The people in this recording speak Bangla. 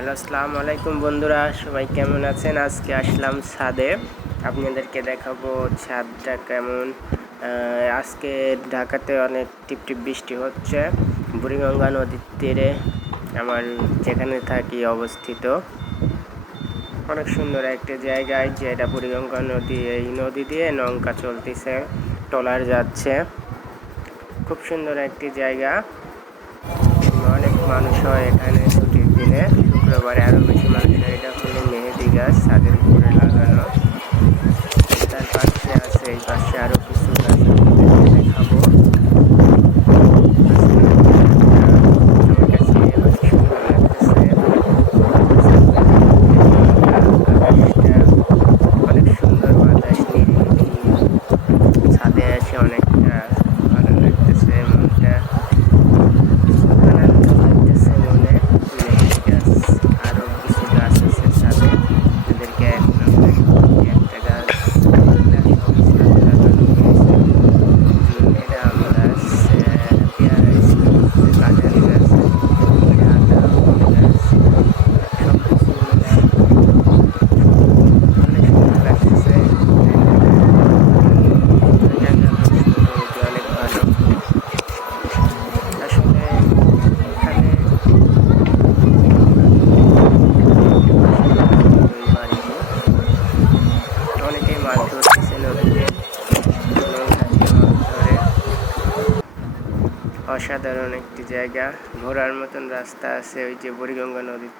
হ্যালো, আসসালামু আলাইকুম বন্ধুরা, সবাই কেমন আছেন? আজকে আসলাম ছাদে, আপনাদেরকে দেখাবো ছাদটা কেমন। আজকে ঢাকাতে অনেক টিপটিপ বৃষ্টি হচ্ছে। বুড়িগঙ্গা নদীর তীরে আমার যেখানে থাকি অবস্থিত। অনেক সুন্দর একটি জায়গায়, যেটা বুড়িগঙ্গা নদী। এই নদী দিয়ে নৌকা চলতেছে, ট্রলার যাচ্ছে। খুব সুন্দর একটি জায়গা। অনেক মানুষ হয় এখানে ছুটির দিনে। শুক্রবারে আরো বেশি মানুষ হয়। এটা হলো মেহেদি গাছ, ছাদের উপরে লাগানো। তার পাশে আছে, এই পাশে আরো কিছু গাছ দেখাবো। আমার কাছে অনেক সুন্দর লাগতেছে। অনেক সুন্দর বাতাস, নিরিবিলি। ছাদে এসে অনেকটা ভালো লাগতেছে, মনটা আনন্দ লাগতেছে মনে। মেহেদি গাছ, আরো কিছু গাছ আছে ছাদে, তাদেরকে এক নম্বরে একটা গাছ সবুজ গাছ লাগানো হয়েছে। এটা আম গাছ, পেয়ারা গাছ, কাঁঠাল গাছ, আদা, ফুল গাছ, সবকিছু মিলে অনেক সুন্দর লাগতেছে। জায়গা অনেক সুন্দর, অনেক ভালো। আসলে এখানে অনেকেই মাছ ধরতেছে নদীতে, নৌকা দিয়ে মাছ ধরে। অসাধারণ একটি জায়গা, ঘোরার মতন রাস্তা আছে ওই যে বুড়িগঙ্গা নদীর